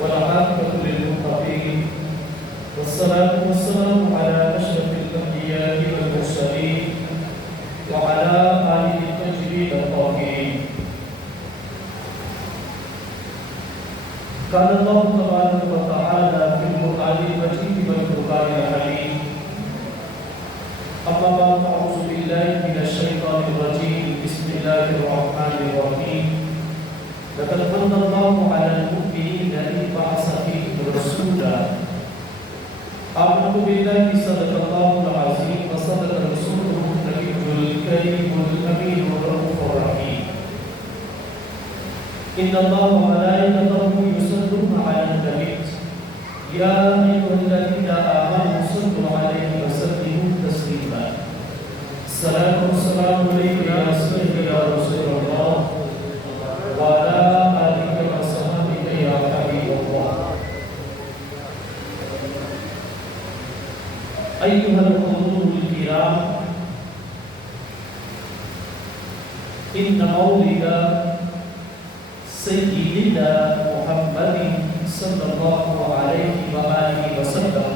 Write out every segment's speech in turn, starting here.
والعاقبة للمتقين والصلاة والسلام على أشرف الأنبياء والمرسلين وعلى آله الطيبين الطاهرين. قال الله تبارك وتعالى في القرآن المجيد والفرقان الحميد: أما بعد أعوذ بالله من الشيطان الرجيم بسم الله الرحمن الرحيم. لقد من الله على المؤمنين إذ بعث فيهم رسولا. آمنت بالله صدق الله العظيم وصدق رسوله النبي الكريم الأمين الرؤوف الرحيم. إن الله وملائكته يصلون على النبي يا أيها الذين آمنوا صلوا عليه وسلموا تسليما. الصلاة والسلام عليك يا سيدي يا رسول الله وعلى آلك وصحبك يا حبيب الله. أيها الحضور الكرام، إن مولد سيدنا محمد صلى الله عليه وآله وسلم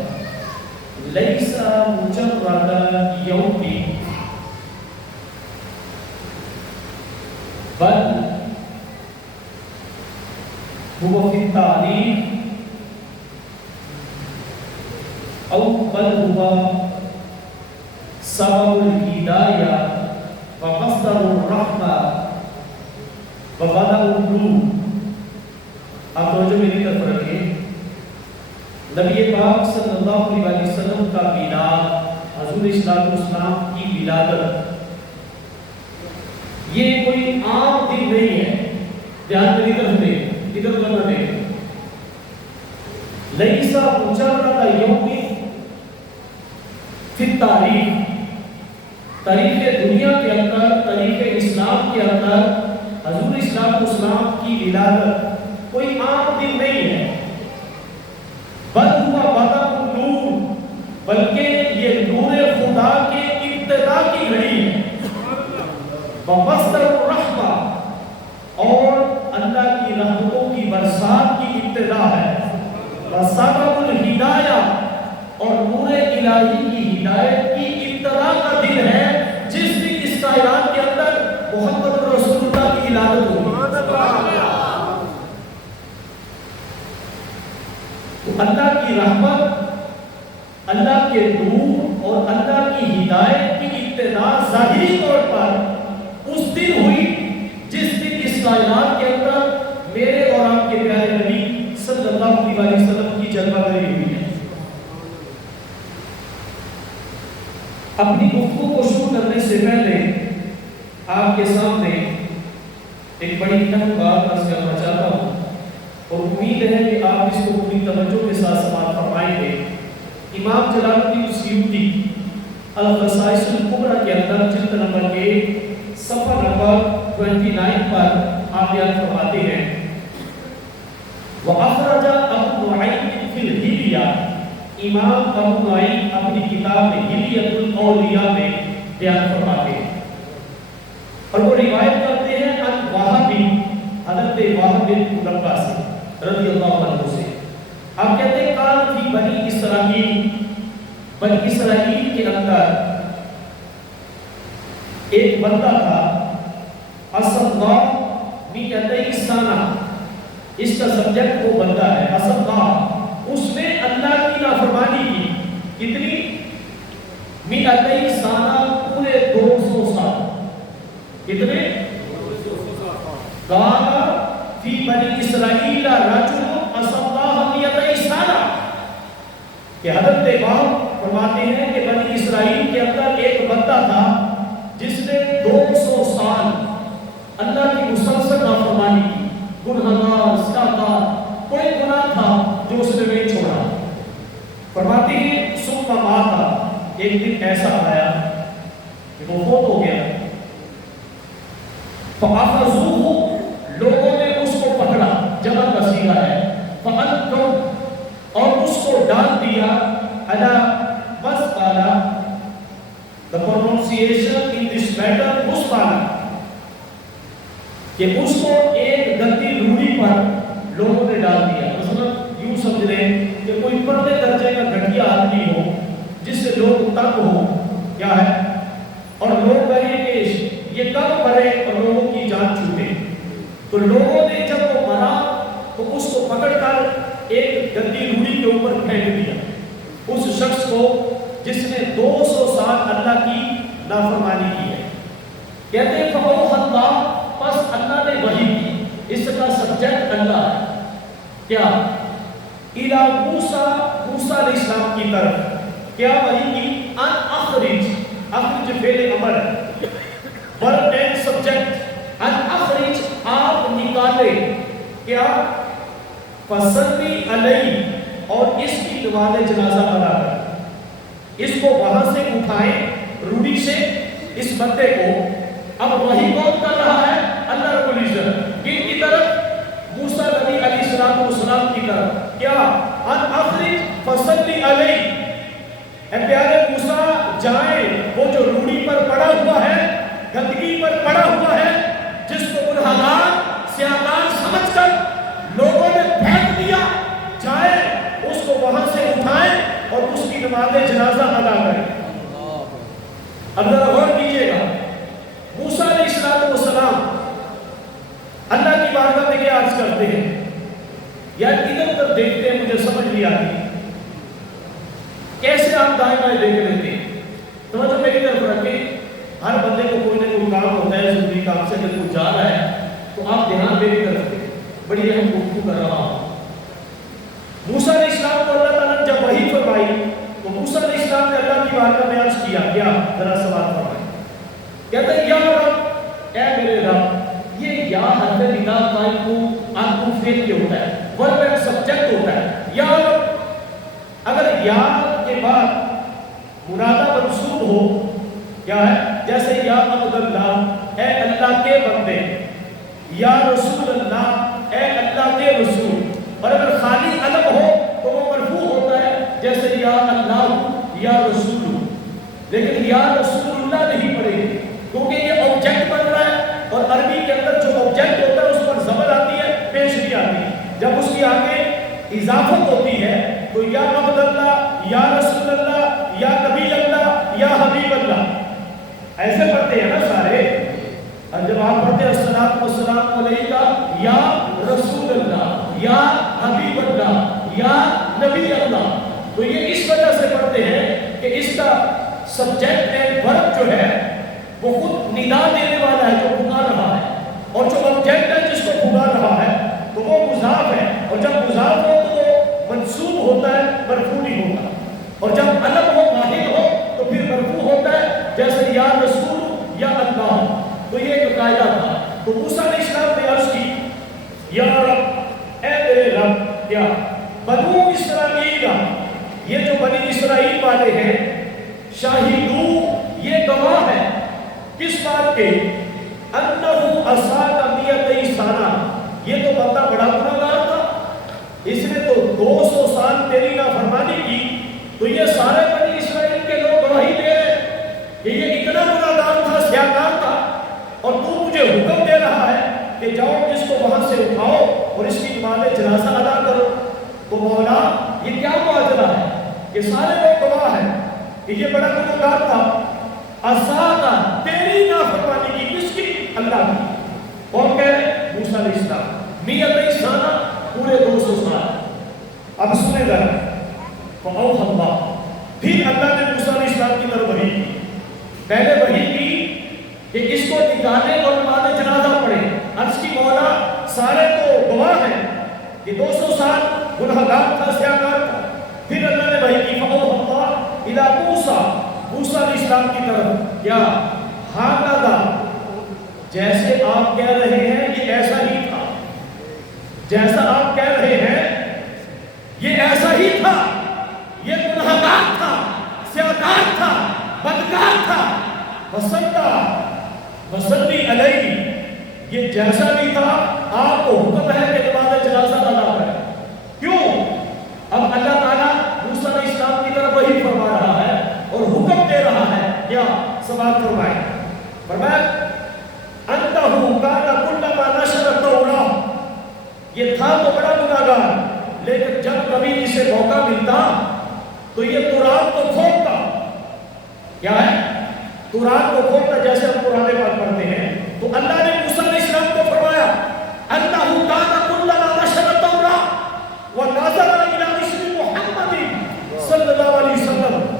ليس مجرد يوم بل هو في التاريخ أو بل هو سبب الهداية ومصدر الرحمة وبدأ النور. آپ توجہ میری طرف رکھیں. نبی پاک صلی اللہ علیہ وسلم کا میلاد، حضور اسلام کی ولادت، یہ کوئی عام دن نہیں ہے. دھیان میری طرف دیں، ادھر ادھر نہ دیں. لیسا مجرد یوم فی تاریخ، تاریخ دنیا کے اندر، تاریخ اسلام کے اندر حضور اسلام کی ولادت کوئی عام دن نہیں ہے. بل ہوا بدأ النور، بلکہ یہ نور خدا کے ابتدا کی گھڑی ہے. ومصدر الرحمہ، اور اللہ کی رحمتوں کی برسات کی ابتدا ہے. وسبب الہدایہ، اور نور الہی کی ہدایت کی ابتدا کا دن ہے جس دن اس کائنات کے اندر محمد رسول اللہ کی ولادت ہوئی. اللہ کی رحمت، اللہ کے نور اور اللہ کی ہدایت کی ابتدا ظاہری طور پر اس دن ہوئی جس دن اس کائنات کے اندر میرے اور آپ کے پیارے نبی صلی اللہ علیہ وسلم کی جلوہ گری ہوئی ہے. اپنی گفتگو کو شروع کرنے سے پہلے آپ کے سامنے ایک بڑی اہم بات عرض کرنا چاہتا ہوں، اور امید ہے کہ آپ اس کو پوری توجہ کے ساتھ سماعت فرمائیں گے. امام جلال الدین سیوطی الخصائص الکبریٰ کے اندر جلد نمبر 1 صفحہ نمبر 29 پر آپ بیان فرماتے ہیں: وَأَخْرَجَ أَبُو نُعَيْمٍ فِي الْحِلْيَةِ. امام ابو نعیم اپنی کتاب میں حلیۃ الاولیاء میں بیان فرماتے ہیں، اور وہ روایت کرتے ہیں ان وہب، حضرت وہب بن منبہ سے رضی اللہ عنہ سے. آپ کہتے ہیں کان فی بنی اسرائیل، بنی اسرائیل کے اندر ایک بندہ تھا، اسدہ میتئی سنہ، اس کا سبجیکٹ وہ بندہ ہے اسدہ. اس نے اللہ کی نافرمانی کی. کتنی؟ میتئی سنہ، پورے 200 سال. کتنے؟ کانا فی بنی اسرائیل رجل اسدہ میتئی سنہ، کہ حضرت وہب فرماتے ہیں کہ بنی اسرائیل کے اندر ایک بندہ تھا جس نے 200 سال اللہ کی مسلسل نافرمانی کی. گنہگار، زیادہ، کوئی گناہ تھا جو اس نے نہیں چھوڑا. فرماتے ہیں ثم مات، ایک دن ایسا آیا کہ وہ فوت ہو گیا. فَأَخَذُوهُ، لوگوں نے اس کو پکڑا، جمع کا صیغہ ہے، فَأَلْقَوْا، اور اس کو ڈال دیا، عَلَى مَسْقَالَ. The pronunciation in this matter مُسْقَالَ، کہ اس کو ایک گندی لوڑی پر لوگوں نے ڈال دیا. مثلا کو جس نے 200 سال اللہ کی نافرمانی کی ہے. کہتے ہیں فَأَوْحَى اللَّهُ، پس اللہ نے وحی کی. اس کا سبجیکٹ اللہ ہے. کیا؟ اِلَى موسیٰ علیہ السلام کی طرف. کیا وحی کی؟ ان اخرج فعل امر ہے، ورب اینڈ سبجیکٹ. ان اخرج، آپ نکالے. کیا؟ فصلی علیہ، اور اس کی نماز جنازہ ادا کر. اس کو وہاں سے اٹھائیں روڑی سے اس بندے کو. اب وہی کون کر رہا ہے؟ اللہ رب العزت. کن کی طرف؟ موسیٰ نبی علیہ السلام کی طرف. کیا؟ ان اخرج فصلی علیہ. اے پیارے موسیٰ جائیں، وہ جو روڑی پر پڑا ہوا ہے، گندگی پر پڑا ہوا ہے، جس کو گنہگار سیاہکار سمجھ کر لوگوں نے پھینک دیا، جائیں اس کو وہاں سے اٹھائیں اور اس کی نماز جنازہ ادا کریں. اب ذرا غور کیجیے گا. موسیٰ علیہ السلام اللہ کی بارگاہ میں کیا عرض کرتے ہیں؟ یا ادھر ادھر دیکھتے ہیں، مجھے سمجھ نہیں آتی کیسے آپ دائیں بائیں دیکھ لیتے ہیں. توجہ میری طرف رکھیں. ہر بندے کو کوئی نہ کوئی کام ہوتا ہے ضروری کام سے. اگر کوئی جا رہا ہے تو آپ دھیان میری طرف دیں. بڑی اہم گفتگو کر رہا ہوں. موسیٰ علیہ السلام کو اللہ تعالیٰ نے جب وحی فرمائی تو موسیٰ علیہ السلام نے اللہ کی بارگاہ میں عرض کیا. کیا؟ ذرا سوال فرمائیں. کہتے ہیں یا رب، اے میرے رب. یہ یا حرف ندا قائم کو آپ کو فعل کے ہوتا ہے، ورب اینڈ سبجیکٹ ہوتا ہے. یا رب، اگر یا کے بعد مرادہ منصوب ہو، کیا ہے؟ جیسے یا عبد اللہ، اے اللہ کے بندے. یا رسول اللہ، اے اللہ کے رسول. اور اگر خالی علم ہو تو وہ مرفوع ہوتا ہے، جیسے یا اللہ یا رسول. لیکن یا رسول اللہ نہیں پڑے گی کیونکہ یہ آبجیکٹ بن رہا ہے، اور عربی کے اندر جو آبجیکٹ ہوتا ہے اس پر زبر آتی ہے، پیش بھی آتی ہے. جب اس کی آگے اضافت ہوتی ہے تو یا عبد اللہ، یا رسول اللہ، یا نبی اللہ، یا حبیب اللہ، ایسے پڑھتے ہیں نا سارے. اور جب آپ پڑھتے ہیں الصلاۃ والسلام علیکہ یا رسول اللہ، یا حبیب اللہ، یا نبی اللہ، تو یہ اس وجہ سے پڑھتے ہیں کہ اس کا سبجیکٹ اینڈ ورب جو ہے وہ خود ندا دینے والا ہے جو پکار رہا ہے، اور جو آبجیکٹ ہے جس کو پکار رہا ہے تو وہ مضاف ہے. اور جب مضاف ہو تو وہ منصوب ہوتا ہے، مرفوع نہیں ہوتا. اور جب علم ہو، واحد ہو، تو پھر مرفوع ہوتا ہے، جیسے یا رسول یا اللہ. تو یہ ایک قاعدہ تھا. تو موسیٰ علیہ السلام نے عرض کی یا رب، اے میرے رب. کیا؟ بنو اسرائیل، یہ جو بنی اسرائیل والے ہیں، شاہدو، یہ گواہ ہے کس بات کے؟ انہو عصاک میۃ سنہ، یہ تو بندہ بڑا گنہگار تھا، اس نے تو 200 سال تیری نافرمانی کی. تو یہ سارے بنی اسرائیل کے لوگ گواہی دے رہے کہ یہ اتنا گنہگار تھا، سیاہکار تھا، اور تو مجھے حکم دے رہا ہے کہ جاؤ اس کو وہاں سے اٹھاؤ اور اس کی نماز جنازہ ادا کرو. تو مولا یہ کیا معاجرہ ہے کہ سارے لوگ گواہ ہیں کہ یہ بڑا گنہگار تھا. عصاک، تیری نافرمانی کی. کس کی؟ اللہ کی. کون کہہ رہے؟ موسیٰ علیہ السلام. میۃ سنہ، پورے 200 سال. اب سنیں ذرا. فَأَوْحَى اللَّهُ، پھر اللہ نے موسیٰ علیہ السلام کی طرف وحی کی. پہلے وحی کی کہ اس کو نکالے اور نماز جنازہ پڑھے. عرض کی مولا سارے تو گواہ ہیں کہ 200 سال گنہگار تھا، سیاہکار تھا. پھر اللہ نے وحی کی فَأَوْحَى اللَّهُ إِلَىٰ مُوسَىٰ، موسیٰ علیہ السلام کی طرف. کیا؟ ہَٰذَا، جیسے آپ کہہ رہے ہیں یہ ایسا ہی تھا، جیسا آپ کہہ رہے ہیں یہ ایسا ہی تھا. یہ گنہگار تھا، سیاہکار تھا، بدکار تھا. وصلی علیہ، یہ جیسا بھی تھا آپ کو حکم ہے کہ نماز جنازہ ادا کریں. کیوں؟ اب اللہ تعالیٰ موسیٰ علیہ السلام کی طرف وحی فرما رہا ہے اور حکم دے رہا ہے. کیا؟ سماعت فرمائے. فرمایا انہو کان کلما نشر التوراۃ، یہ تھا تو بڑا گنہگار، لیکن جب کبھی اسے موقع ملتا تو یہ تورات کو کھولتا. کیا ہے؟ تورات کو کھولتا. جیسے ہم قرآن پاک پڑھتے ہیں تو اللہ نے موسیٰ علیہ السلام کو فرمایا انہو کان کلما نشر التوراۃ ونظر الی اسم محمد صلی اللہ علیہ وسلم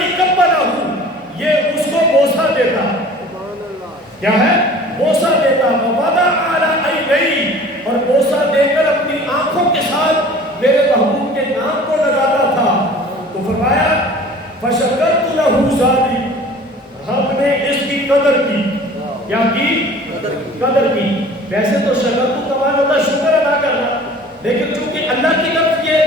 الذي قبله، یہ اس کو بوسہ دیتا، کیا ہے؟ بوسہ دیتا، وَوَضَعَ عَلَىٰ عَيْنَيْهِ، اور بوسہ دے کر اپنی آنکھوں کے ساتھ میرے محبوب کے نام کو لگاتا تھا۔ تو فرمایا فَشَكَرْتُ لَهُ ذَلِكَ، ہم نے اس کی قدر کی، کیا کی؟ قدر کی۔ ویسے تو شکر تو کمال ہوتا ہے شکر ادا کرنا، لیکن چونکہ اللہ کی طرف یہ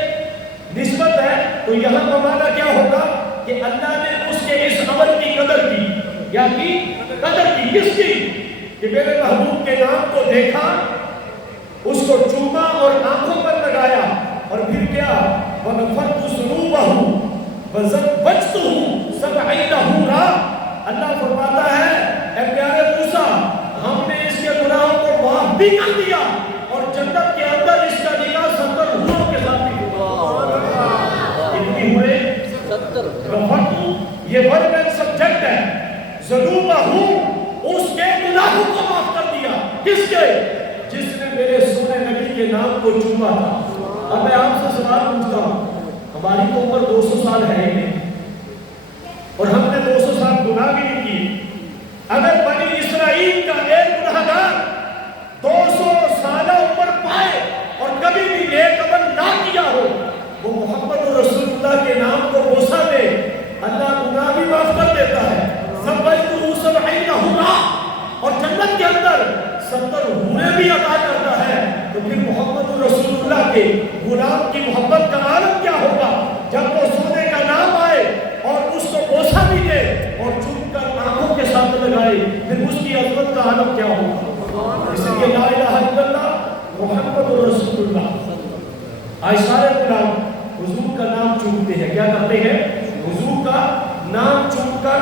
نسبت ہے تو یہاں کا معنی کیا ہوگا کہ اللہ نے اس کے اس عمل کی قدر کی، کیا کی؟ قدر کی۔ کس کی؟ کہ میرے محبوب کے نام کو دیکھا، اس کو چوما اور آنکھوں پر لگایا، اور پھر کیا؟ وَغَفَرْتُ ذُنُوبَهُ وَزَوَّجْتُهُ 70 حورا۔ اللہ فرماتا ہے اے پیارے موسیٰ، ہم نے اس کے گناہوں کو معاف بھی کر دیا اور جنت کے اندر اس کا نکاح 70 حوروں کے ساتھ بھی ہوا۔ کتنی ہوئے؟ 70۔ غفرتو یہ ورب اینڈ سبجیکٹ ہے، ذنوبہو اس کے گناہوں کو معاف کر دیا۔ کس کے؟ جس نے میرے سونے نبی کے نام کو چوما تھا۔ اب میں آپ سے سوال پوچھتا ہوں، ہماری تو عمر 200 سال ہے ہی نہیں، اور ہم نے 200 سال گناہ بھی نہیں کیے۔ اگر بنی اسرائیل کا ایک گناہگار 200 سالہ عمر پائے اور کبھی بھی نیک عمل نہ کیا ہو، وہ محمد رسول اللہ کے نام کو بوسہ دے، اللہ گناہ بھی معاف کر دیتا ہے۔ زوجتہ 70 حورا، اور جنت کے اندر 70 حوریں بھی عطا کرتا ہے۔ تو پھر محمد رسول اللہ کے غلام کی محبت کا عالم کیا ہوگا جب وہ سونے کا نام آئے اور اس کو بوسہ بھی دے اور چوم کر آنکھوں کے ساتھ لگائے، پھر اس کی عظمت کا عالم کیا ہوگا؟ اس لیے لا الہ الا اللہ محمد رسول اللہ۔ آج سارے غلام حضور کا نام چومتے ہیں، کیا کرتے ہیں؟ حضور کا نام چوم کر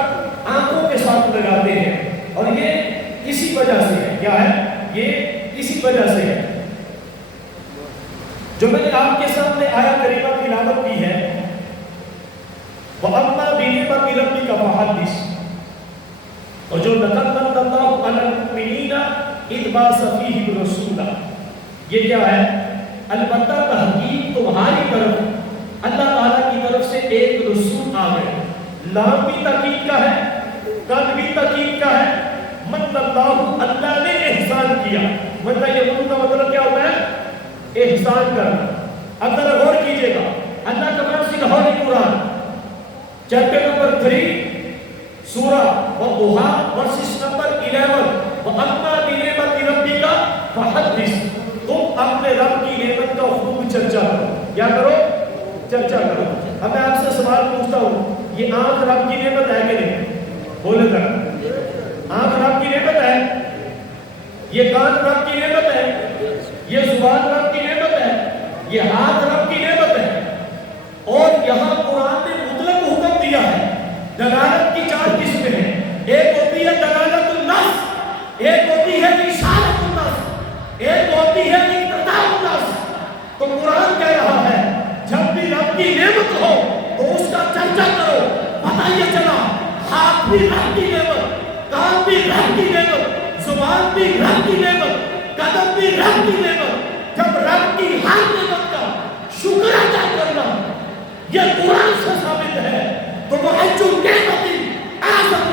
آنکھوں کے ساتھ لگاتے ہیں، اور یہ اسی وجہ سے ہے۔ کیا ہے؟ یہ اسی وجہ سے ہے جو میں نے آپ کے سامنے آیا کریمہ تلاوت کی ہے، وَأَمَّا بِنِعْمَةِ رَبِّكَ فَحَدِّثْ، اور جو لَقَدْ مَنَّ اللَّهُ عَلَى الْمُؤْمِنِينَ إِذْ بَعَثَ فِيهِمْ رَسُولًا، یہ کیا ہے؟ البتہ تحقیق تمہاری طرف اللہ تعالیٰ کی طرف سے ایک رسول آ گئے۔ لام بھی تحقیق کا ہے، قد بھی تحقیق کا ہے۔ مَنَّ اللَّهُ، اللہ نے احسان کیا۔ مطلب یہ کا مطلب کیا ہوتا ہے؟ احسان کرنا۔ اب ذرا غور کیجئے گا، اللہ کا نام سے ہولی قرآن چیپٹر نمبر 3 سورہ وَالضُّحَىٰ ورسز نمبر 11، وَأَمَّا بِنِعْمَةِ رَبِّكَ فَحَدِّثْ، تم اپنے رب کی نعمت کا خوب چرچا کرو۔ کیا کرو؟ چرچا کرو۔ اب میں آپ سے سوال پوچھتا ہوں، یہ آنکھ رب کی نعمت ہے کہ نہیں؟ بولے ذرا، آنکھ رب کی نعمت ہے؟ یہ کان رب کی نعمت ہے؟ یہ زبان رب کی نعمت ہے؟ یہ ہاتھ رب کی نعمت ہے؟ اور یہاں قرآن نے مطلق حکم دیا ہے۔ دلالت کی 4 قسمیں ہیں، ایک ہوتی ہے دلالت النص، ایک ہوتی ہے اشارت النص، ایک ہوتی ہے اقتضاء النص۔ تو قرآن کہہ رہا ہے جب بھی رب کی نعمت ہو تو اس کا چرچا کرو۔ پتہ یہ چلا ہاتھ بھی رب کی نعمت، کان بھی رب کی نعمت، زبان بھی رب کی نعمت، قدم بھی رب کی نعمت۔ جب رب کی ہر نعمت کا شکر ادا کرنا یہ قرآن سے ثابت ہے، تو وَحَجُّ النِّعْمَةِ أَعْظَمُ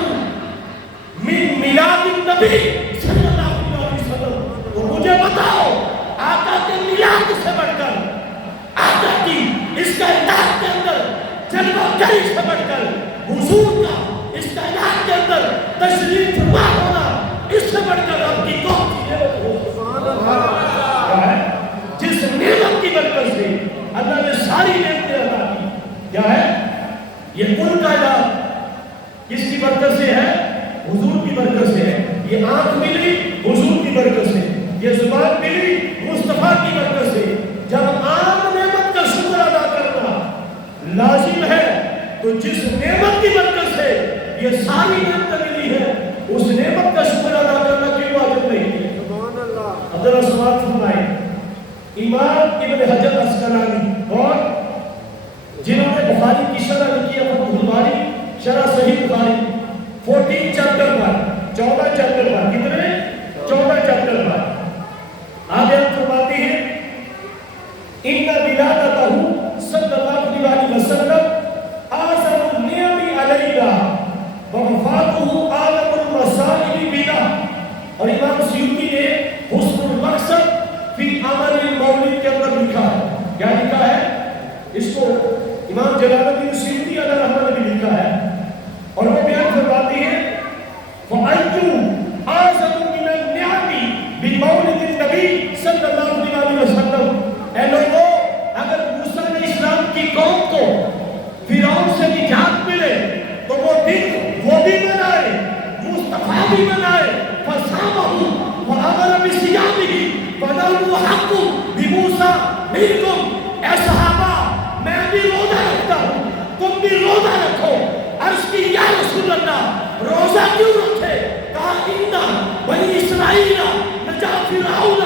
مِن مِلَادِ النَّبِيِّ صلی اللہ علیہ وسلم۔ تو مجھے بتاؤ آقا کے میلاد سے بڑھ کر، آقا کی اس کائنات کے اندر جلوہ گری سے بڑھ کر، حضور کا اس کائنات کے اندر تشریف فرما ہونا، اس سے بڑھ کر رب کی کون سی نعمت ہو؟ جس نعمت کی برکت سے اللہ نے ساری نعمتیں عطا کی، کیا ہے؟ یہ کل کائنات کس کی برکت سے ہے؟ حضور کی برکت سے ہے۔ یہ آنکھ ملی حضور کی برکت سے، یہ زبان ملی مصطفیٰ کی برکت سے۔ جب عام نعمت کا شکر ادا کرنا لازم ہے تو جس نعمت کی برکت سے یہ ساری نعمت ملی ہے اس نعمت کا شکر ادا کرنا کیوں واجب نہیں ہے؟ اب ذرا سوال فرمائیں، امام ابن حجر عسقلانی اور جنہوں نے بخاری کی شرح لکھی ہے، فتح الباری شرح صحیح بخاری 14 چیپٹر پر، 14 چیپٹر پر، کتنے؟ 14 چیپٹر پر آگے ہم فرماتے ہیں ان ولادتہ صلی اللہ علیہ وسلم اعظم النعم علی ووفاتہ عالم المسائل بنا. اور امام سیوطی نے حسن المقصد فی عمل المولد کے اندر لکھا ہے. کیا لکھا ہے؟ اس کو امام جلال الدین سیوطی علیہ رحمہ نے بھی لکھا ہے اور وہ بیان فرماتے ہیں فَأَيُّ أَعْظَمُ مِنَ النِّعَمِ بِمَوْلِدِ النَّبِي صلی اللہ علیہ وسلم. اے لوگوں، اگر موسیٰ علیہ السلام کی قوم کو فرعون سے نجات ملے تو وہ دن وہ بھی منائے، مصطفیٰ بھی منائے. فَصَامَهُ وَأَمَرَ بِصِيَامِهِ فَلَهُ حَقٌّ بِمُوسَىٰ مِنْكُمْ. اے صحابہ، میں بھی روزہ رکھتا ہوں، تم بھی روزہ رکھو. عرض کی یا رسول اللہ، روزہ کیوں رکھے؟ کہا اِنَّ بنی اسرائیل نجا فرعون.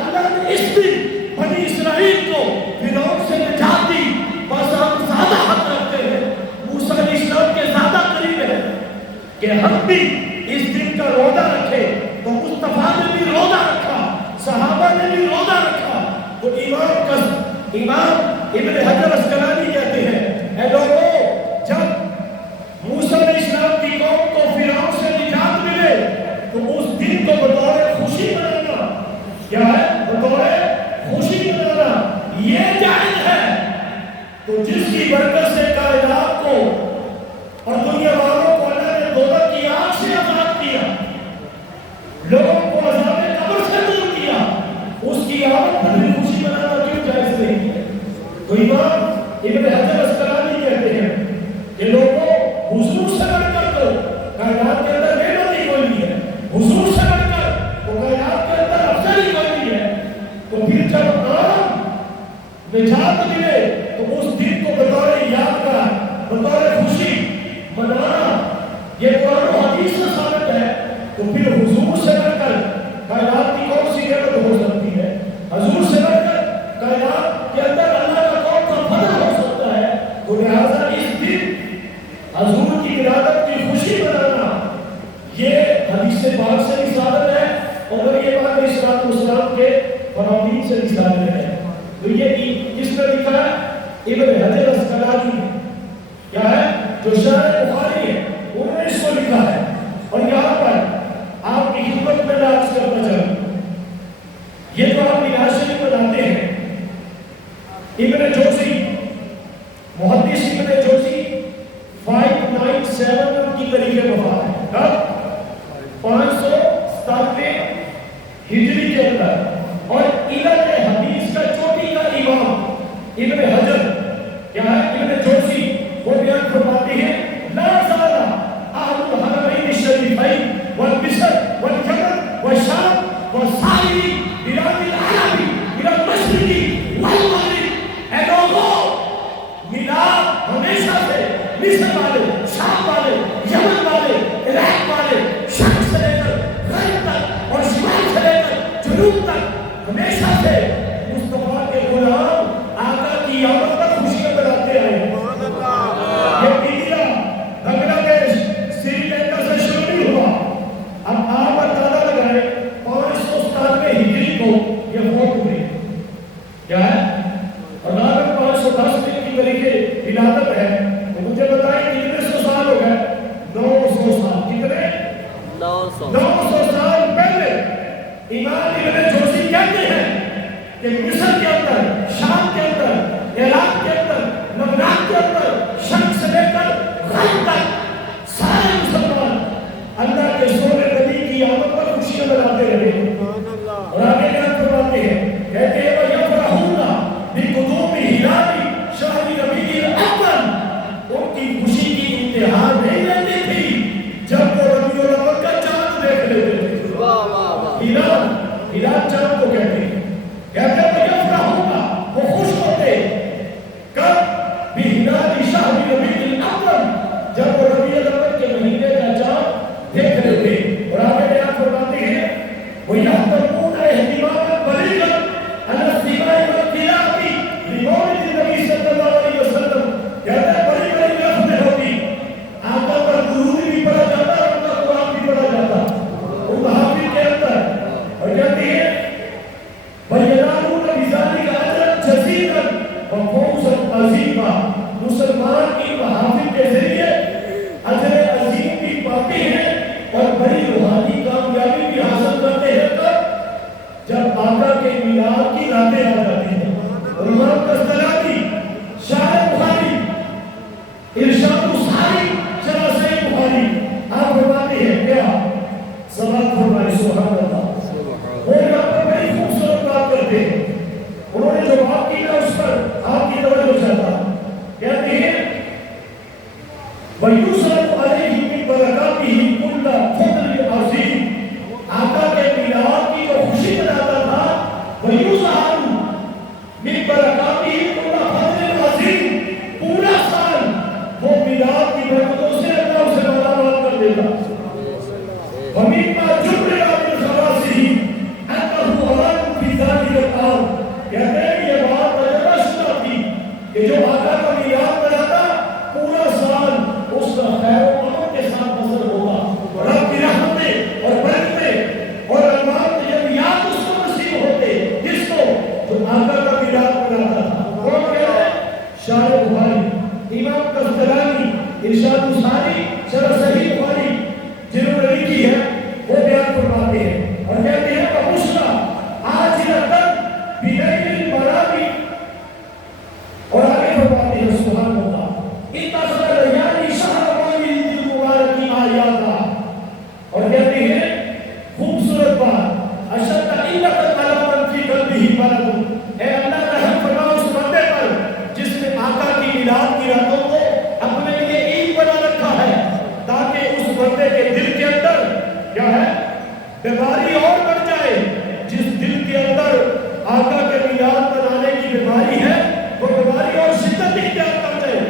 اللہ نے اس دن بنی اسرائیل کو فرعون سے نجات دی. بس ہم زیادہ حق رکھتے ہیں، موسیٰ علیہ السلام کے زیادہ قریب ہے کہ ہم بھی اس دن کا روزہ رکھے. تو مصطفیٰ نے بھی روزہ رکھا، صحابہ نے بھی روزہ رکھا. تو امام ابن حجر اسقلانی کہتے ہیں اے لوگوں، جب موسیٰ علیہ السلام کی قوم کو فرعون سے نجات ملے تو اس دن کو بطور خوشی منانا. کیا ہے؟ بطور خوشی منانا یہ جائز ہے. تو جس کی برکت سے کائنات کو اور دنیا والوں کو اللہ نے دوزخ کی آگ سے آزاد کیا، لوگوں کو عذاب قبر سے دور کیا، اس کی آمد پر بھی خوشی منانا کیوں جائز نہیں ہے؟ تو امام ابن حجر اسقلانی کہتے ہیں کہ لوگوں، حضور سے بڑھ کر تو کائنات کے اندر نعمت ہی کوئی نہیں ہے، حضور سے بڑھ کر تو کائنات کے اندر افضل ہی کوئی نہیں ہے. تو پھر جب عام نجات ملے تو اس دن کو بطور یادگار، بطور خوشی منانا یہ قرآن و حدیث سے ثابت ہے. تو پھر حضور سے بڑھ کر کائنات کی کون سی نعمت ہو سکتی ہے؟ حضور سے بڑھ کر کائنات کے اندر اللہ کا کون سا فضل ہو سکتا ہے؟ تو لہٰذا اس دن حضور کی ولادت کی خوشی منانا یہ حدیث پاک سے بھی ثابت ہے اور یہ بات اسلام مسلم کے فرامین سے بھی ثابت ہے. تو یہ کس نے لکھا ہے؟ ابن حجر اسقلانی. کیا ہے؟ جو شارح بخاری ہے انہوں نے اس کو لکھا ہے. اور یہاں پر آپ کی خدمت میں عرض کرنا چاہوں، یہ جو آپ ناشری بناتے ہیں، ابن جوزی، محدث ابن جوزی 597 ان کی تاریخ وفات ہے. کب؟ 597 ہجری کے اندر. اور علم حدیث کا چوٹی کا امام ابن حجر کیا ہے؟ ابن جوزی وہ بیان فرماتے ہیں لا زال اہل الحرمین الشریفین والمصر والجمر والشام وسائر بلاد العرب الى المشرق والمغرب. اے لوگوں، میلاد ہمیشہ سے مصر والے، شام والے، یمن والے، عراق والے، شرق سے لے کر غرب تک اور شمال سے لے کر جنوب تک ہمیشہ سے مصطفیٰ کے غلام آقا کی آمد پر خوشیاں مناتے آئے ہیں. یہ انڈیا، بنگلہ دیش، سری لنکا سے شروع نہیں ہوا. اب آپ اندازہ لگائیں 597 ہجری کو یہ موت ہوئی. کیا ہے؟ اور اگر 510 کی طریقے ولادت ہے تو مجھے بتائیں کتنے سو سال ہو گئے؟ 900 سال. کتنے؟ 900 سال پہلے امام ابن جوزی کہتے ہیں کہ مصر کے اندر، شام کے اندر، عراق کے اندر، لبنان کے اندر، شرق سے لے کر غرب تک سارے مسلمان اللہ کے سونے نبی کی آمد پر خوشیاں مناتے رہے. اور آگے بیان فرماتے ہیں کہتے ہیں وَيَفْرَحُونَ بِقُدُومِ هِلَالِ شَهْرِ رَبِيعِ الْأَوَّلِ. ان کی خوشی کی انتہا نہیں رہتی تھی جب وہ ربیع الاول کا چاند دیکھ لیتے تھے. ہلال چاند کو کہتے ہیں. کہتے ہیں یفرحون کے میلاد کی راتیں آ جاتی ہیں. اور امام قسطلانی شارح بخاری ارشاد الساری شرح صحیح بخاری آپ فرماتے ہیں کیا سماعت فرمائے سبحان اللہ. وہ یہاں پر بڑی خوبصورت بات کرتے ہیں. انہوں نے جو بات کی نا اس پر آپ کی توجہ چاہتا کہتے ہیں وَيُسْرَقُ عَلَيْهِ مِنْ بَرَكَاتِهِ كُلَّ فَضْلٍ عَظِيمٍ. آقا کے میلاد کی جو خوشی مناتا تھا وَيُسْرَقُ مِنْ بَرَكَاتِهِ كُلَّ فَضْلٍ عَظِيمٍ. پورا سال وہ میلاد کی برکتوں سے اللہ اسے ملامت کر دیتا. وَمِمَّا جُبْرِلَ مِنْ خَوَاسِهِ أَنَّهُ أَرَادُ فِي ذَلِكَ الْأَمْرِ. کہتے ہیں یہ بات تجربہ شدہ تھی کہ جو آقا کا میلاد مناتا پورا سال اس کا خیر و امن کے ساتھ بسر ہوگا. رب کی رحمتیں اور برکتیں اور انوار تجربیات اس کو نصیب ہوتے جس کو جو آقا کا میلاد مناتا تھا. کون کہہ رہا ہے؟ شارح بخاری امام قسطلانی ارشاد الساری شرح صحیح بخاری جنہوں نے لکھی ہے وہ بیان فرماتے ہیں اور کہتے ہیں کہ بشرا آج رقم بلیل برابی. اور آگے فرماتے ہیں سبحان اللہ اتخذ لیالی شہر مولد المبارک آیاتا. اور کہتے ہیں خوبصورت بات اشد علت طلبا فی قلبہ مرض. اے اللہ رحم فرما اس بندے پر جس نے آقا کی میلاد کی راتوں کو اپنے لیے عید بنا رکھا ہے تاکہ اس بندے کے دل کے اندر کیا ہے بیماری اور بڑھ جائے. جس دل کے اندر آقا کے میلاد منانے کی بیماری ہے وہ بیماری اور شدت اختیار کر جائے.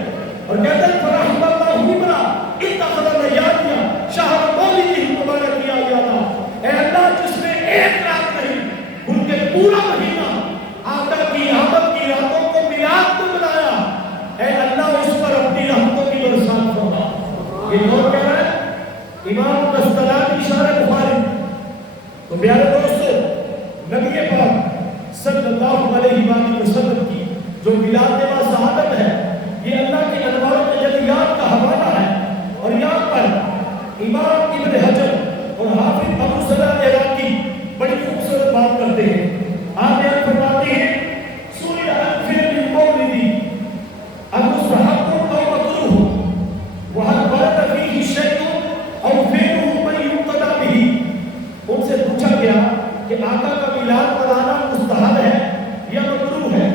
اور کہتے ہیں فرحمت اللہ بنا اتخذ لیالی شہر مولد المبارک آیاتا. اے اللہ جس نے ایک رات نہیں بلکہ پورا مہینہ آقا کی آمد کی راتوں کو میلاد میں منایا اے اللہ اس پر اپنی رحمتوں کی برسات فرما. یہ کون کہہ رہا ہے؟ امام قسطلانی شارح بخاری. تو پیارے دوستو نبی پاک صلی اللہ علیہ وآلہ وسلم کی جو میلاد با سعادت ہے یہ اللہ کے انوار و تجلیات کا حوالہ ہے. اور یہاں پر امام ابن حجر اور حافظ ابو سلام عراقی بڑی خوبصورت بات کرتے ہیں. آپ بیان فرماتے ہیں سئل عن فعل المولد المستحب او مکروہ وهل ورد فيه شيء او فعله من يقتدى به. ان سے پوچھا گیا کہ آقا کا میلاد منانا مستحب ہے یا مکروہ ہے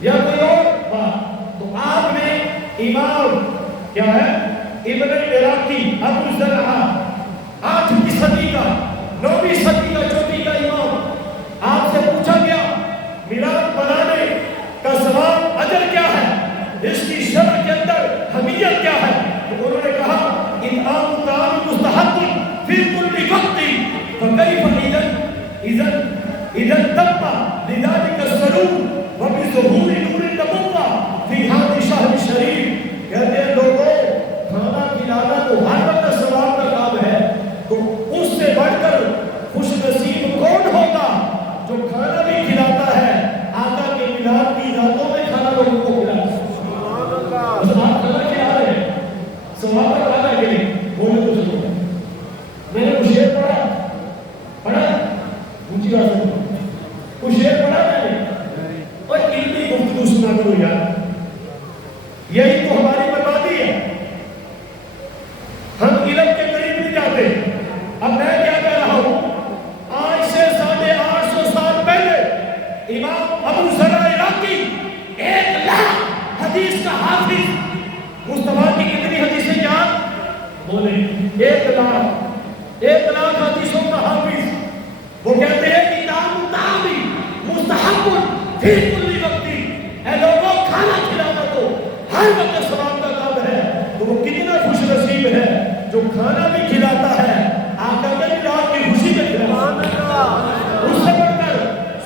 یا کوئی اور بات. تو آپ نے امام کیا ہے ابن عراقی ابو زرعہ 8ویں صدی کا 9ویں صدی کا چوٹی کا امام آپ سے پوچھا گیا میلاد منانے کا ثواب اجر کیا ہے اس کی شرع کے اندر حمیت کیا ہے. تو انہوں نے کہا اطعام الطعام مستحب فی کل وقت فکیف اذا تم لذلك السرور وبظهور نور النبوة في هذا الشهر الشريف. کہتے ہیں لوگوں کھانا کھلانا تو ہر وقت ثواب کا کام ہے تو اس سے بڑھ کر خوش نصیب کون ہوگا جو کھانا بھی کھلاتا ہے آقا کے میلاد کی راتوں میں کھانا لوگوں کو کھلاتا ہے. آپ کھانا کھلا رہے ہیں ثواب کا کام ہے کہ نہیں بولے تو سنو. میں نے کچھ شعر پڑھا اونچی بات سنو کچھ شعر پڑھا میں نے اور علمی گفتگو سنا کرو یار. یہی تو ہماری بربادی ہے. ہم علم کے قریب نہیں جاتے. اب میں کیا کہہ رہا ہوں آج سے 850 سال پہلے امام ابو زرع عراقی 1 لاکھ حدیث کا حافظ مصطفیٰ کی کتنی حدیثیں یاد بولے 1 لاکھ حدیثوں کا حافظ. وہ کہتے ہیں کہ دام تعامی مستحب فی کل وقت. اے لوگوں کھانا کھلانا تو ہر وقت ثواب کا کام ہے. تو وہ کتنا خوش نصیب ہے جو کھانا بھی کھلاتا ہے آقا کے میلاد کی خوشی میں کھلاتا ہے. اس سے بڑھ کر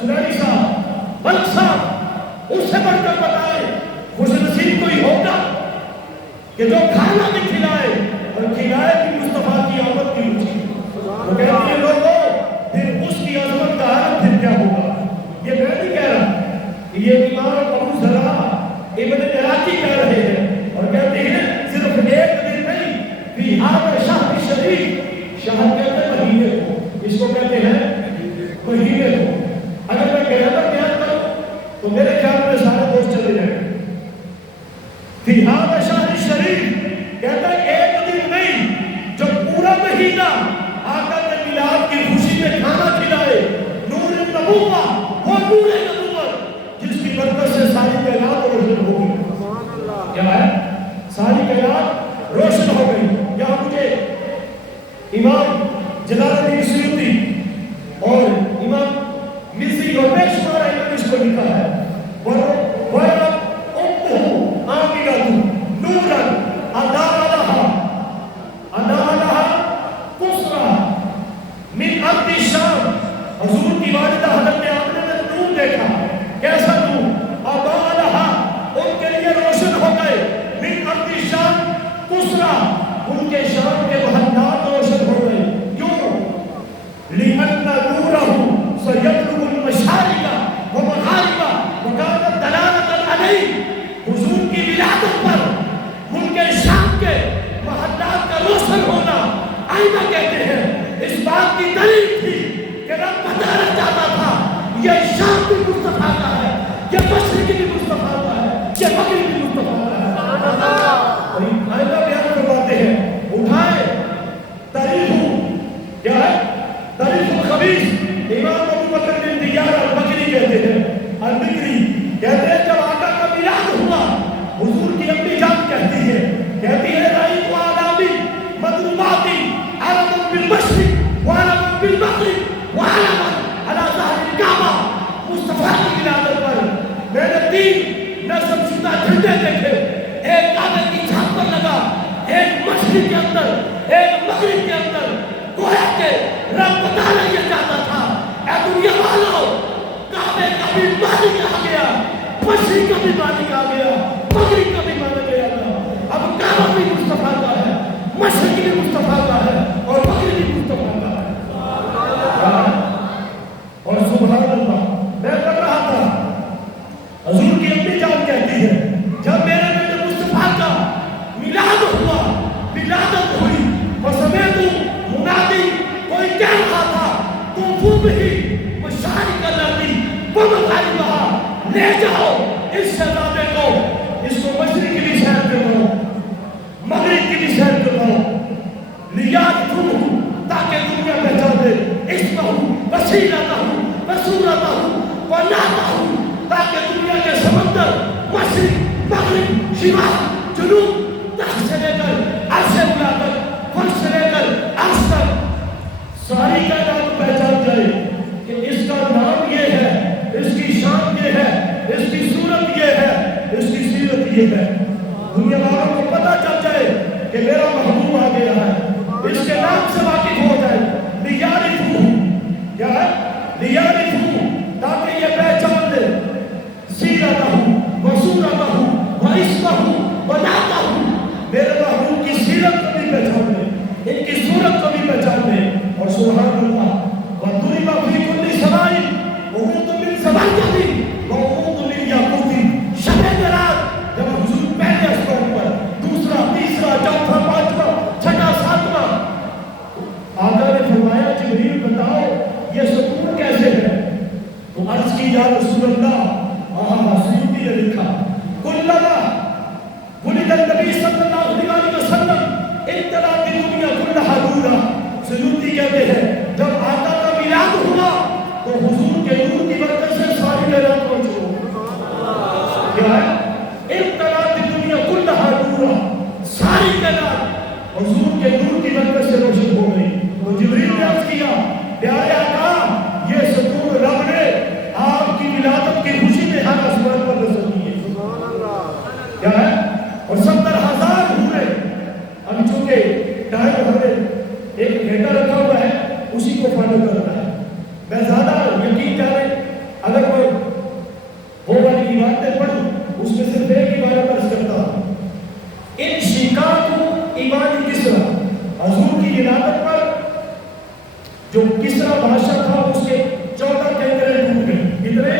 سنانی صاحب ملک صاحب اس سے بڑھ کر بتائیں خوش نصیب کوئی ہوگا کہ جو کھانا بھی کھلائے اور کھلائے بھی مصطفیٰ کی آمد کی خوشی. وہ کہتے ہیں لوگوں پھر اس کی عظمت کا عالم پھر کیا ہوگا. یہ میں نہیں کہہ رہا یہ امام ابو زرع ابن عراقی کہہ رہے ہیں اور کہتے ہیں صرف ایک دن نہیں فی هذا شہر شریف شہر کہتے ہیں مہینے کو اس کو کہتے ہیں مہینے کو. اگر قیامت بیان کرو تو میرے خیال میں سارے دوست چلے جائیں گے. فی ھذا شہر شریف کہتا ہے ایک دن نہیں جو پورا مہینہ آقا کے میلاد کی خوشی میں کھانا کھلائے. نور النبوہ وہ نور نبوت جس کی برکت سے ساری کائنات روشن ہو گئی. کیا ہے؟ ساری کائنات روشن ہو گئی. یہاں مجھے امام جلال الدین سیوطی اور امام مزی اور بے شمار ائمہ نے اس کو لکھا ہے. وَرَبْ أُمُّهُ آمِنَةٌ نُورًا أَضَاءَ لَهَا قُصْرًا مِنْ أَرْضِ الشَّامِ. حضور کی والدہ حضرت آمنہ نے نور دیکھا. کیسا نور؟ أَضَاءَ لَهَا ان کے لیے روشن ہو گئے. مِنْ أَرْضِ الشَّامِ قُصْرًا ان کے شام کے محلات روشن ہو گئے. کیوں؟ لِأَنَّ نُورَهُ سَيَبْلُغُ الْمَشَارِقَ وَمَغَارِبَ وَكَانَتْ دَلَالَةً عَلَيْهِ. حضور کی ولادت پر ان کے شام کے محلات کا روشن ہونا آئینہ کہتے ہیں. اس بات کی دلیل تھی کہ رب بتانا چاہتا تھا یہ شام بھی مصطفیٰ کا ہے, یہ مشرق بھی مصطفیٰ کا ہے, یہ مغرب بھی مصطفیٰ کا ہے. اور آئینہ بیان کرواتے ہیں اٹھائے تاریخ کیا ہے؟ تاریخ الخبیث. امام ابو بکر بن دیار البکری کہتے ہیں, البکری کہتے ہیں جب آقا کا میلاد ہوا حضور کی امی جان کہتی ہے رأیت آلامی مضروباتی علم بالمشرق وعلم بالمغرب وعلم علی ظہر الکعبہ. مصطفیٰ کی ولادت پر میں نے 3 نصب شدہ جھنڈے دیکھے. ایک کعبے کی چھت پر لگا, ایک مشرق کے اندر, ایک مغرب کے اندر. گویا کہ رب بتانا یہ چاہتا تھا اے دنیا والوں کعبے کا بھی مالک آ گیا, مشرق کا بھی مالک آ گیا, مغرب کا بھی مالک آ گیا. اب کعبہ بھی مصطفیٰ کا ہے, مشرق بھی مصطفیٰ کا ہے اور مغرب بھی مصطفیٰ کا ہے. اور سبحان اللہ میں پڑھ رہا تھا حضور کی امی جان کہتی ہے جب میرے بیٹے مصطفیٰ کا میلاد ہوا, ولادت ہوئی, وسمعت منادی کوئی کہہ رہا تھا تم بھی مشارق الارض ومغاربہا, لے جاؤ اس شہزادے کو, اس کو مشرق کی بھی سیر کرواؤ, مغرب کی بھی سیر کرواؤ. لیعرفوہ تاکہ دنیا پہچان دے اسمہ وسیلتہ وصورتہ ونعتہ, تاکہ دنیا کے سمندر مشرق مغرب شمال جنوب تحت سے لے کر عرش بلا تک فرش سے لے کر عرش تک ساری کائنات پہچان جائے کہ اس کا نام یہ ہے, اس کی شان یہ ہے, اس کی صورت یہ ہے, اس کی سیرت یہ ہے. دنیا والوں کو پتہ چل جائے کہ میرا محبوب آ گیا ہے, اس کے نام سے واقف ہو جائے. لیعرفوہ کیا ہے؟ لیعرفوہ تاکہ یہ پہچان لے سیرتہ وصورتہ واسمہ ونعتہ, میرے محبوب کی سیرت کو بھی پہچان لے, ان کی صورت کو بھی پہچان لے. اور سبحان اللہ وَضُرِبَ فِي كُلِّ سَمَاءٍ عُمُودٌ مِّن زَبَرْجَدٍ وَعُمُودٌ مِّن یاقوت. شب معراج جب حضور پہلے آسمان پر, دوسرا, تیسرا, چوتھا, پانچواں, چھٹا, ساتواں, آقا نے فرمایا جبریل بتاؤ یہ ستون کیسے ہے؟ تو عرض کی یا رسول اللہ, سیوطی نے لکھا کلما ولد النبی صلی اللہ علیہ وسلم امتلأت الدنیا کلھا نورا. سیوطی کہتے ہیں جب آقا کا میلاد ہوا تو حضور کے نور کی برکت سے ساری کائنات روشن ہو گئی. کیا ہے؟ امتلأت الدنیا کلھا نورا, ساری کائنات حضور کے نور کی برکت سے روشن ہو گئی. تو جبریل نے عرض کیا پیارے آقا یہ ستون رب نے آپ کی ولادت کی خوشی میں ہر آسمان پر نظر کی ہے. کیا ہے؟ اور 70,000 ہوئے. اب چونکہ ٹائم ہمیں ایک گھنٹہ رکھا ہوا ہے اسی کو فالو کرنا ہے. میں زیادہ یقین جانے اگر کوئی وہ والی عبادتیں پڑھوں اس میں صرف ایک عبادت عرض کرتا ہوں. انشقاق ایمان کسرا, حضور کی ولادت پر جو کسرا بادشاہ تھا اس کے 14 کینکرے ٹوٹ گئے. کتنے؟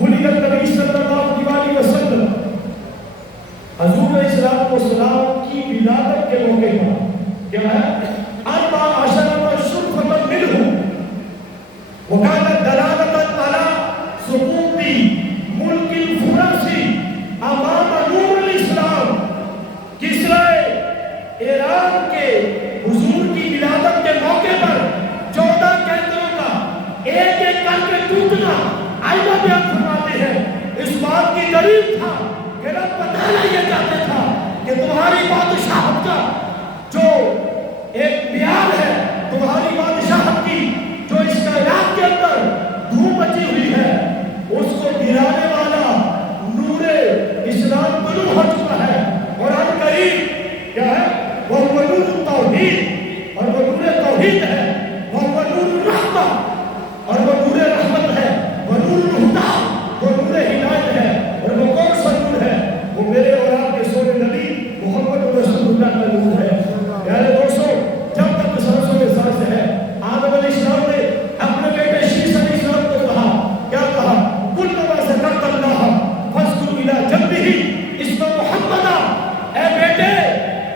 ولد النبی صلی اللہ علیہ وسلم, حضور علیہ السلام والسلام کی ولادت کے موقع پر کیا ہے؟ 14 شرفۃ منہ وکانت دلالۃ علی ایران کے حضور کی ولادت کے موقع پر 14 کینسروں کا ایک ایک کر کے ٹوٹنا آئینہ بیان فرماتے ہیں. اس بات کی دلیل تھا کہ رب بتانا یہ چاہتے تھا کہ تمہاری بادشاہت کا جو ایک بیان ہے، تمہاری بادشاہت کی جو اس کائنات کے اندر دھوم مچی ہوئی ہے، اس کو گرانے والا نور اسلام طلوع ہو چکا ہے. اور اب قریب کیا ہے؟ وہ نور توحید، اور وہ نور توحید ہے، وہ نور رحمت، اور وہ نور رحمت ہے، وہ نور الہدی، وہ نور ہدایت ہے. اور وہ کون سا نور ہے؟ وہ میرے اور آپ کے سونے نبی محمد رسول اللہ کا نور ہے. پیارے دوستو، جب تک سانسوں میں سانس ہے، آدم علیہ السلام نے اپنے بیٹے شیش علیہ السلام کو کہا، کیا کہا؟ کل ما ذکرت اللہ فاذکر الی جنبہ اسم محمد. اے بیٹے،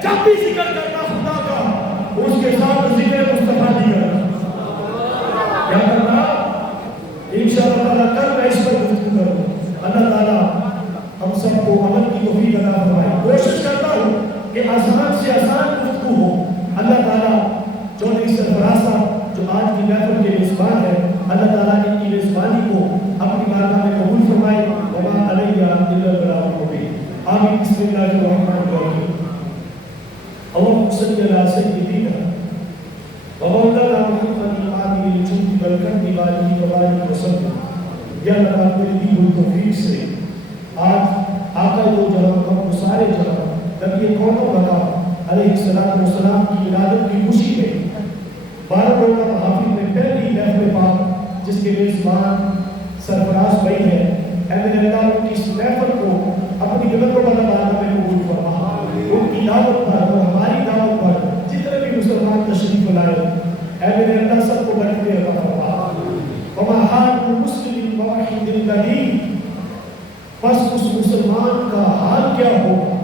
جب بھی ذکر کرنا خدا کا، اس کے ساتھ ذکر مصطفیٰ بھی کرنا. کیا کرنا؟ انشاءاللہ تعالیٰ کل میں اس پر گفتگو کروں. اللہ تعالیٰ ہم سب کو عمل کی توفیق عطا فرمائے. کوشش کرتا ہوں کہ آسان سے آسان گفتگو ہو. اللہ تعالیٰ چودھری سرفراز صاحب جو آج کی محفل کے میزبان ہے، اللہ تعالیٰ ان کی میزبانی کو اپنی بارگاہ میں قبول فرمائے. وما علیہ الا البلاغ المبین. آمین. بسم اللہ الرحمن الرحیم. اللهم صل على سيدنا ومولانا محمد العالم الجود والكرم وآله وبارك وسلم. یا اللہ میری دی ہوئی توفیق سے آج آقا دو جہاں کا سارے جہاں نبی کون و بقا علیہ السلام کی ولادت کی خوشی میں 12 روزہ محافل میں پہلی محفل پاک جس کے میزبان سرفراز بھائی ہے، اے میرے اللہ ان کی اس محفل کو اپنی جنت و بلا بارگاہ میں قبول فرما. ان کی دعوت پر اور ہماری دعوت پر جتنے بھی مسلمان تشریف لائے، اے میرے اللہ سب کو برکت عطا فرما. وما حال المسلم موحد القدیم، بس اس مسلمان کا حال کیا ہوگا؟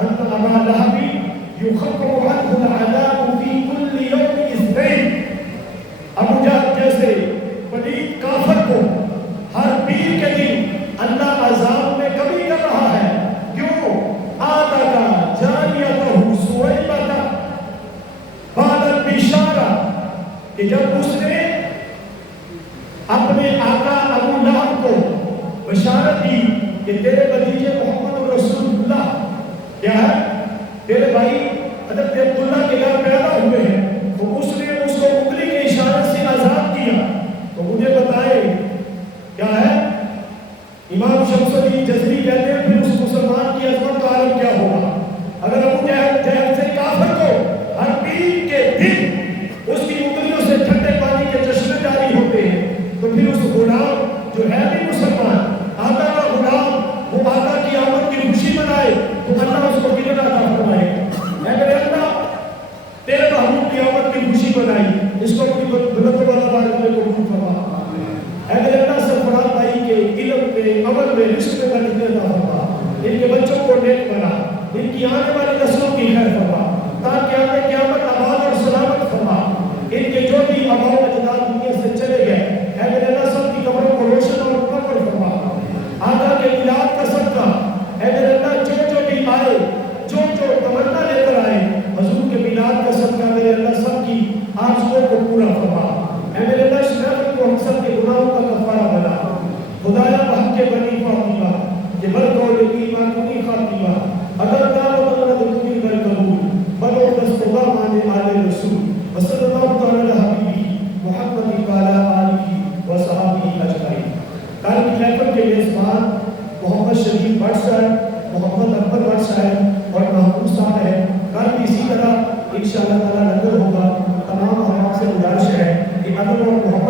انت ابا لہب یخفف عنہ العذاب فی کل یوم اثنین. ابو جہل جیسے پلید کافر کو ہر پیر کے دن اللہ عذاب میں کمی کر رہا ہے. کیوں؟ آتاکا جاریتہ سویبتہ بعد البشارہ، کہ جب اس نے اپنے آقا ابو لہب کو بشارت دی کہ تیرے بھتیجے محمد رسول اللہ کیا ہے، تیرے بھائی حضرت عبداللہ کے گھر پیدا ہوئے ہیں، تو اس نے اس کو انگلی کے اشارے سے آزاد کیا. تو مجھے بتائے کیا ہے؟ امام شمس الدین جزری کہتے ہیں پھر اس مسلمان کی عظمت کا عالم کیا ہوگا؟ اگر ابو جہل سے کافر کو ہر پیر کے دن اس کی انگلیوں سے ٹھنڈے پانی کے چشمے جاری ہوتے ہیں، تو پھر اس غلام جو ہے بھی مسلمان، آقا کا غلام، وہ آقا کی آمد کی خوشی منائے تو اللہ اس کو کتنا عطا فرمائے. اگر اللہ تیرے محبوب کی آمد کی خوشی منائی، اس کو اپنی بلند والا بارک میں قبول فرما. اگر اللہ سرفراز بھائی کے علم میں، عمل میں، رزق میں برکت عطا فرما. ان کے بچوں کو نیک بنا، ان کی آنے والی نسلوں کی خیر فرما، تاکہ آنے قیامت آباد اور سلامت فرما. ان کے جو بھی آباء و اجداد دنیا سے چلے گئے، اے میرے اللہ سب کی قبروں کو روشن اور منور فرما. آقا کے میلاد کا صدقہ، اے میرے اللہ جو بھی آئے، جو تمنا لے کر آئے، حضور کے میلاد کا صدقہ میرے اللہ سب کی آرزوؤں کو پورا فرما. اے میرے اللہ اس محفل کو ہم سب کے گناہوں کا کفارہ بنا. خدایا بحق کے بنی فاطمہ کہ بلکہ یقیمہ کنی خاتمہ اگر دعوت اللہ دلکنی بر قبول بلو دستگاہ مانے آل رسول وصلی اللہ تعالی حبیبی محمد قالا آلہی وصحابی اجمعین. کل کی محفل کے میزبان محمد شریف بٹ صاحب، محمد اکبر بٹ صاحب اور محمود صاحب ہے. کل بھی اسی طرح انشاءاللہ تعالی لنگر ہوگا. تمام احباب سے گزارش ہے کہ ادب اور محبت